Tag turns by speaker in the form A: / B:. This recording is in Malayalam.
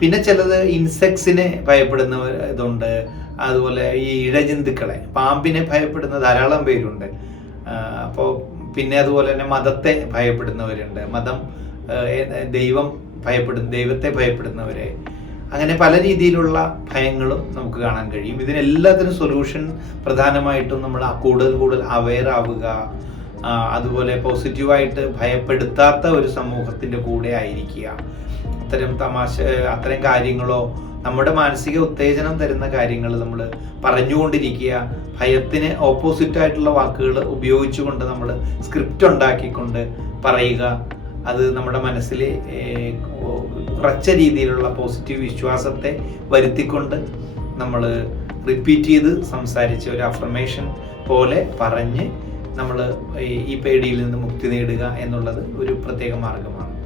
A: പിന്നെ ചിലത് ഇൻസെക്ട്സിനെ ഭയപ്പെടുന്ന ഇതുണ്ട്. അതുപോലെ ഈ ഇഴജന്തുക്കളെ പാമ്പിനെ ഭയപ്പെടുന്ന ധാരാളം പേരുണ്ട്. അപ്പോൾ പിന്നെ അതുപോലെ തന്നെ മതത്തെ ഭയപ്പെടുന്നവരുണ്ട്. മതം ദൈവം ഭയപ്പെടുന്ന ദൈവത്തെ ഭയപ്പെടുന്നവരെ. അങ്ങനെ പല രീതിയിലുള്ള ഭയങ്ങളും നമുക്ക് കാണാൻ കഴിയും. ഇതിനെല്ലാത്തിനും സൊല്യൂഷൻ പ്രധാനമായിട്ടും നമ്മൾ കൂടുതൽ കൂടുതൽ അവെയർ ആവുക അതുപോലെ പോസിറ്റീവായിട്ട് ഭയപ്പെടുത്താത്ത ഒരു സമൂഹത്തിന്റെ കൂടെ ആയിരിക്കുക. അത്തരം തമാശ അത്തരം കാര്യങ്ങളോ നമ്മുടെ മാനസിക ഉത്തേജനം തരുന്ന കാര്യങ്ങൾ നമ്മൾ പറഞ്ഞുകൊണ്ടിരിക്കുക. ഭയത്തിന് ഓപ്പോസിറ്റ് ആയിട്ടുള്ള വാക്കുകൾ ഉപയോഗിച്ചുകൊണ്ട് നമ്മൾ സ്ക്രിപ്റ്റ് ഉണ്ടാക്കിക്കൊണ്ട് പറയുക. അത് നമ്മുടെ മനസ്സിൽ ഉറച്ച രീതിയിലുള്ള പോസിറ്റീവ് വിശ്വാസത്തെ വരുത്തിക്കൊണ്ട് നമ്മൾ റിപ്പീറ്റ് ചെയ്ത് സംസാരിച്ച ഒരു അഫർമേഷൻ പോലെ പറഞ്ഞ് നമ്മൾ ഈ പേടിയിൽ നിന്ന് മുക്തി നേടുക എന്നുള്ളത് ഒരു പ്രത്യേക മാർഗമാണ്.